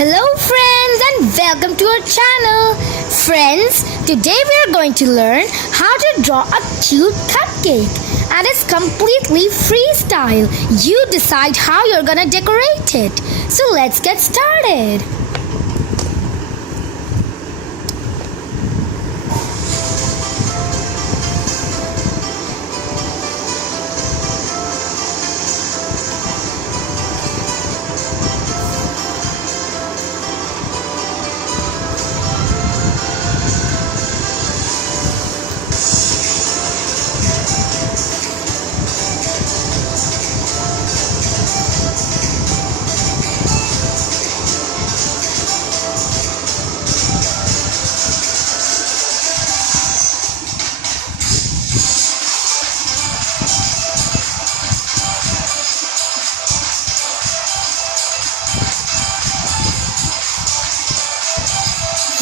Hello friends and welcome to our channel. Friends, today we are going to learn how to draw a cute cupcake, and it's completely freestyle. You decide how you're gonna decorate it. So let's get started.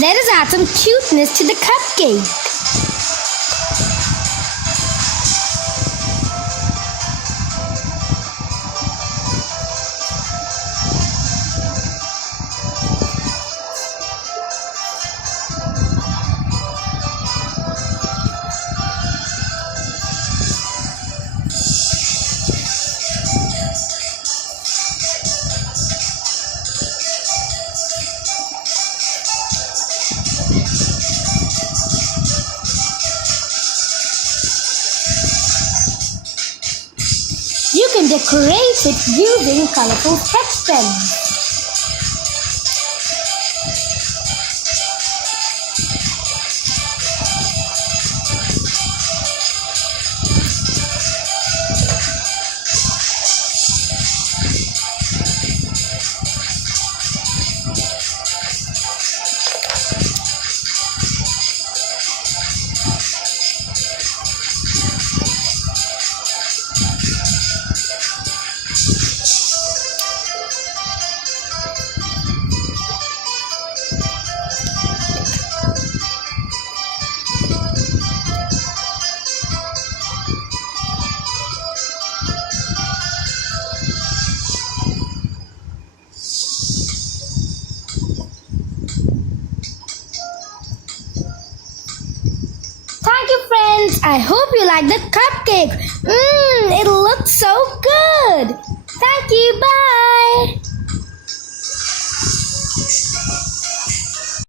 Let us add some cuteness to the cupcake. You can decorate it using colorful sketch pens. Thank you, friends. I hope you like the cupcake. It looks so good. Thank you. Bye.